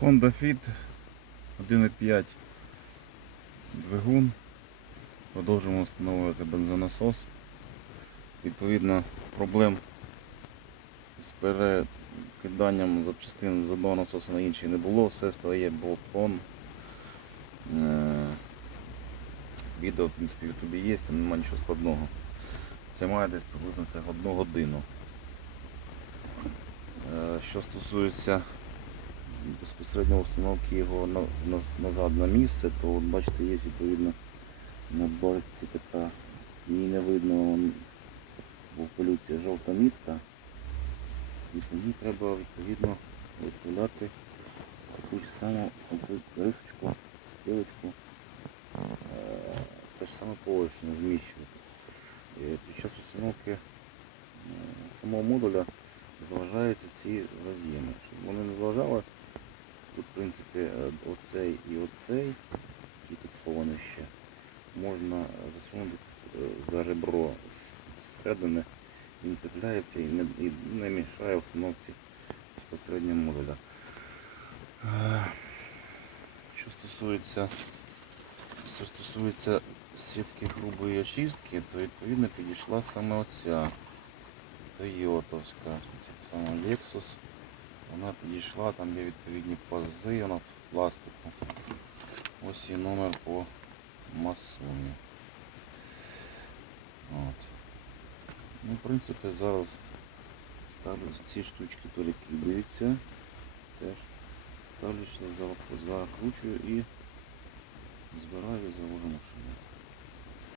Honda Fit 1.5 двигун. Продовжуємо встановлювати бензонасос. Відповідно, проблем з перекиданням запчастин з одного насосу на інший не було, все стає блокон. Е, Відео, в принципі, в Ютубі є, там немає нічого складного. Це має десь приблизно це одну годину. Е, Що стосується безпосередньо установки його на, на- назад на місце, то от бачите, є відповідно на борці така, її не видно, вон в пилюці жовта мітка. І по треба відповідно виставляти таку ж саму рисочку, стрілочку, е, те ж саме положення зміщувати. Під час установки е, самого модуля зважаються ці роз'єми. Щоб вони не зважали, принципі е, оцей і оцей, який тут схований ще, можна засунути е, за ребро зсередини, він цепляється і не, і не мішає установці безпосередньо модуля. Е, Що стосується, що стосується сітки грубої очистки, то відповідно підійшла саме оця Тойотовська, само Lexus. Вона підійшла, там є відповідні пази, вона в пластику. Ось її номер по масоні. От. Ну, в принципі, зараз ставлю ці штучки перекидаються. Теж ставлю, закручую і збираю і завожу машину.